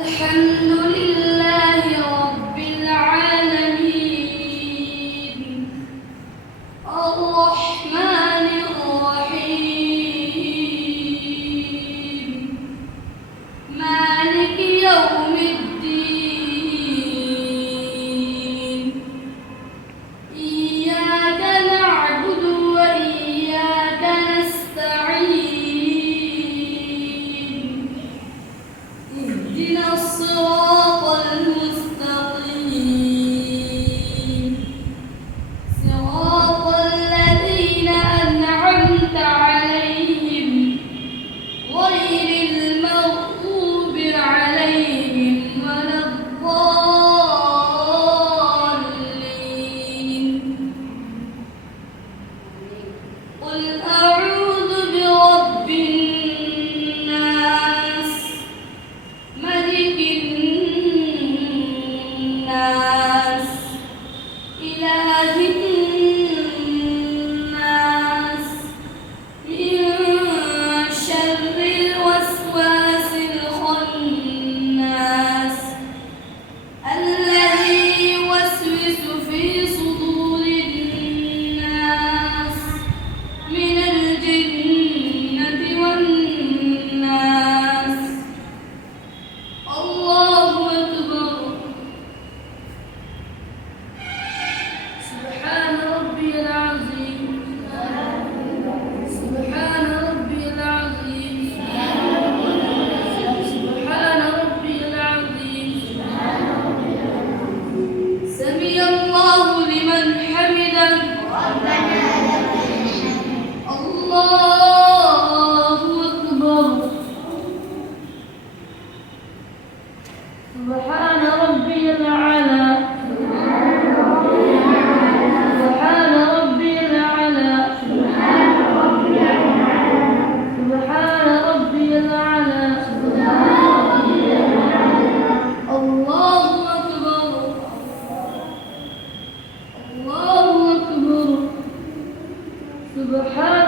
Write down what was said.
الحمد لله رب العالمين الرحمن الرحيم مالك يوم الدين إياك نعبد وإياك نستعين اهدنا الصراط المستقيم صراط الذين أنعمت عليهم غير المغضوب عليهم ولا الضالين قل أعوذ برب الناس ملك الناس إله الناس من شر الوسواس الخناس الذي يوسوس في صدور الناس من الجنة والناس الله أكبر سبحان ربي العظيم سبحان ربي العظيم سبحان ربي العظيم سمع الله لمن حمده الله أكبر سبحان ربي الأعلى سبحان ربي الأعلى سبحان ربي الأعلى الله أكبر الله أكبر سبحان